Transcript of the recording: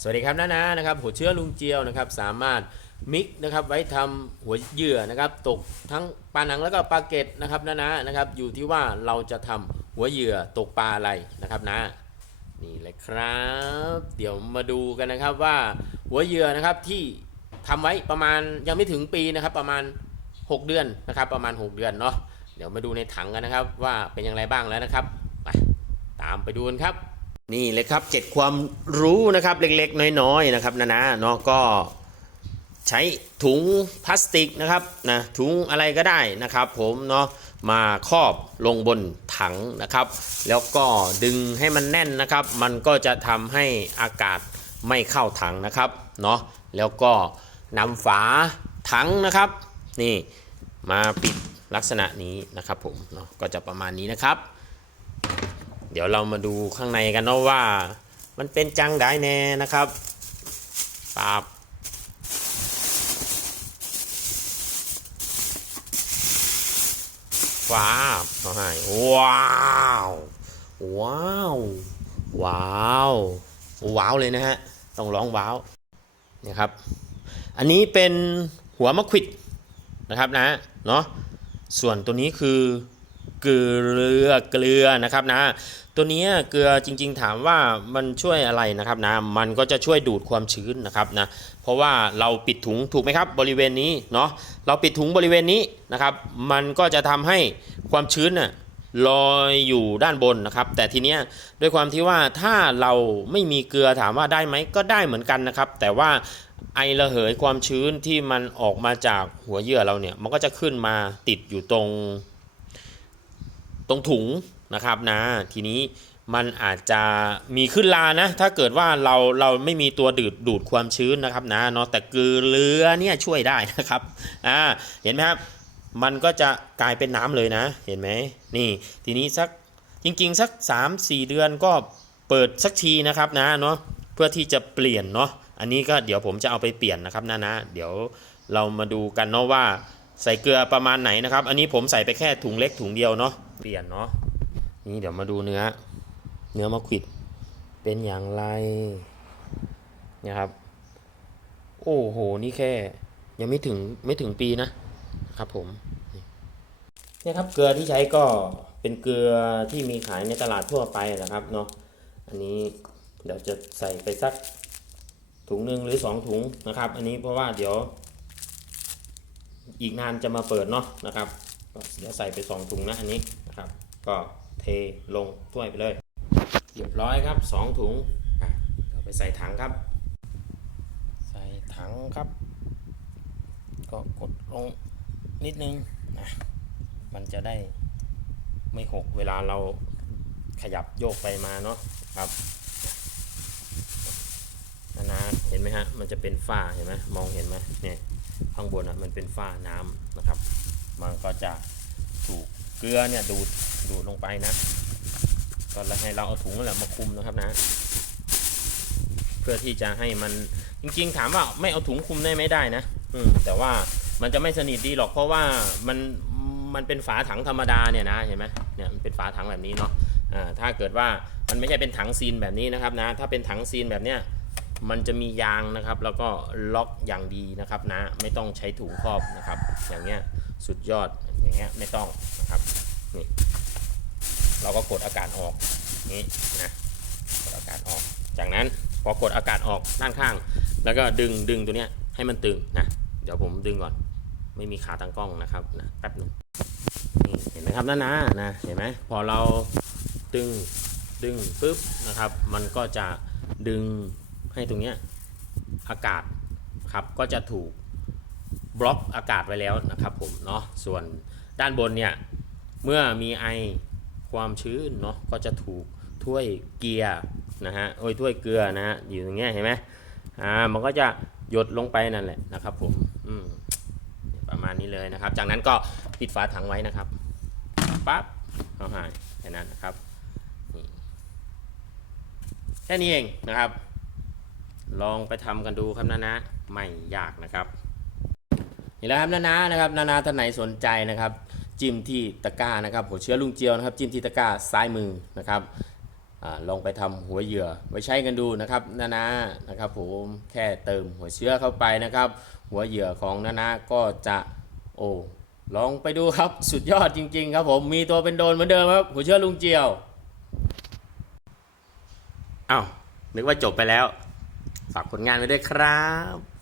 สวัสดีครับน้าๆนะครับหัวเชื้อลุงเจียวนะครับสามารถมิกนะครับไว้ทำหัวเหยื่อนะครับตกทั้งปลาหนังแล้วก็ปลาเก็ดนะครับน้าๆนะครับอยู่ที่ว่าเราจะทำหัวเหยื่อตกปลาอะไรนะครับนะนี่เลยครับ เดี๋ยวมาดูกันนะครับว่าหัวเหยื่อนะครับที่ทำไว้ประมาณยังไม่ถึงปีนะครับประมาณ 6 เดือนนะครับประมาณ 6 เดือนเนาะเดี๋ยวมาดูในถังกันนะครับว่าเป็นอย่างไรบ้างแล้วนะครับไปตามไปดูกันครับ นี่เลยครับเจ็ดความรู้นะครับเล็กๆ น้อยๆนะครับนะนะเนาะก็ใช้ถุงพลาสติกนะครับนะถุงอะไรก็ได้นะครับ ผมเนาะมาครอบลงบนถังนะครับ แล้วก็ดึงให้มันแน่นนะครับ มันก็จะทำให้อากาศไม่เข้าถังนะครับเนาะแล้วก็นำฝาถังนะครับ นี่มาปิดลักษณะนี้นะครับผมเนาะก็จะประมาณนี้นะครับ เดี๋ยวเรามาดูข้างในกันเนาะว่า มันเป็นจังไดแน่นะครับปาบว้าวเอาให้ว้าวว้าวว้าวว้าวเลยนะฮะต้องร้องว้าวนี่ยครับ อันนี้เป็นหัวมะขิดนะครับนะเนาะส่วนตัวนี้คือ เกลือเกลือนะครับนะ ตัวนี้เกลือจริง ๆ ถามว่ามันช่วยอะไรนะครับนะ มันก็จะช่วยดูดความชื้นนะครับนะ เพราะว่าเราปิดถุงถูกไหมครับ บริเวณนี้เนาะ เราปิดถุงบริเวณนี้นะครับ มันก็จะทำให้ความชื้นน่ะลอยอยู่ด้านบนนะครับ แต่ทีเนี้ยด้วยความที่ว่าถ้าเราไม่มีเกลือถามว่าได้ไหมก็ได้เหมือนกันนะครับ แต่ว่าไอระเหยความชื้นที่มันออกมาจากหัวเหยื่อเราเนี่ย มันก็จะขึ้นมาติดอยู่ตรง ตรงถุงนะครับนะ ทีนี้มันอาจจะมีขึ้นลานะ ถ้าเกิดว่าเราเราไม่มีตัวดูดดูดความชื้นนะครับนะเนาะแต่เกลือเนี่ยช่วยได้นะครับอ่าเห็นไหมครับ มันก็จะกลายเป็นน้ำเลยนะ เห็นไหมนี่ ทีนี้สักจริง ๆ สัก 3-4 เดือนก็เปิดสักทีนะครับนะเนาะเพื่อที่จะเปลี่ยนเนาะอันนี้ก็เดี๋ยวผมจะเอาไปเปลี่ยนนะครับนะนะเดี๋ยวเรามาดูกันเนาะว่าใส่เกลือประมาณไหนนะครับ อันนี้ผมใส่ไปแค่ถุงเล็กถุงเดียวเนาะ เปลี่ยนเนาะนี่เดี๋ยวมาดูเนื้อ เนื้อมะขิดเป็นอย่างไรนะครับ โอ้โห นี่แค่ ยังไม่ถึงไม่ถึงปีนะครับผมเนี่ยครับเกลือที่ใช้ก็เป็นเกลือที่มีขายในตลาดทั่วไปนะครับเนาะอันนี้เดี๋ยวจะใส่ไปสักถุงหนึ่งหรือสองถุงนะครับ อันนี้เพราะว่าเดี๋ยว อีกนานจะมาเปิดเนาะนะครับเดี๋ยวใส่ไปสองถุงนะอันนี้ นะครับ ก็เทลงถ้วยไปเลยเรียบร้อยครับสองถุงเดี๋ยวไปใส่ถังครับ ใส่ถังครับ ก็กดลงนิดนึงนะมันจะได้ไม่หกเวลาเราขยับโยกไปมาเนาะครับนะนะเห็นไหมฮะ มันจะเป็นฝ้าเห็นไหมมองเห็นไหมเนี่ยข้างบนอะมันเป็นฝ้าน้ำนะครับ มันก็จะ ถูกเกลือเนี่ยดูดดูดลงไปนะก็แล้วให้เราเอาถุงนั่นแหละมาคุมนะครับนะ เพื่อที่จะให้มันจริงๆ ถามว่าไม่เอาถุงคุมได้ไหมได้นะ อืมแต่ว่ามันจะไม่สนิทดีหรอกเพราะว่ามันมันเป็นฝาถังธรรมดาเนี่ยนะเห็นไหมเนี่ยมันเป็นฝาถังแบบนี้เนาะอ่าถ้าเกิดว่ามันไม่ใช่เป็นถังซีนแบบนี้นะครับนะ ถ้าเป็นถังซีนแบบเนี้ยมันจะมียางนะครับ แล้วก็ล็อกอย่างดีนะครับนะ ไม่ต้องใช้ถุงครอบนะครับ อย่างเงี้ย สุดยอดอย่างเงี้ยไม่ต้องนะครับนี่เราก็กดอากาศออกนี่นะกดอากาศออก จากนั้นพอกดอากาศออกด้านข้าง แล้วก็ดึงดึงตัวเนี้ยให้มันตึงนะเดี๋ยวผมดึงก่อน ไม่มีขาตั้งกล้องนะครับนะแป๊บนึงนี่เห็นไหมครับนะนะนะเห็นไหมพอเราดึงดึงปุ๊บนะครับ มันก็จะดึงให้ตรงเนี้ยอากาศครับก็จะถูก บล็อกอากาศไว้แล้วนะครับผมเนาะส่วนด้านบนเนี่ยเมื่อมีไอความชื้นเนาะก็จะถูกถ้วยเกียร์นะฮะโอ้ยถ้วยเกลือนะฮะอยู่ตรงเนี้ยเห็นไหมอ่ามันก็จะหยดลงไปนั่นแหละนะครับผมอืมประมาณนี้เลยนะครับ จากนั้นก็ปิดฝาถังไว้นะครับปั๊บเอาหายแค่นั้นนะครับแค่นี้เองนะครับ ลองไปทำกันดูครับนะนะ ไม่ยากนะครับ นี่แหละครับนานานะครับนานาท่านไหนสนใจนะครับ จิ้มที่ตะกร้านะครับหัวเชื้อลุงเจียวนะครับจิ้มที่ตะกร้าซ้ายมือนะครับอลองไปทำหัวเหยื่อไว้ใช้กันดูนะครับนานานะครับผมแค่เติมหัวเชื้อเข้าไปนะครับ หัวเหยื่อของนานาก็จะโอ้ลองไปดูครับสุดยอดจริง ๆ ครับผมมีตัวเป็นโดนเหมือนเดิมครับหัวเชื้อลุงเจียวอ้าวนึกว่าจบไปแล้ว ฝากผลงานไว้ด้วยครับ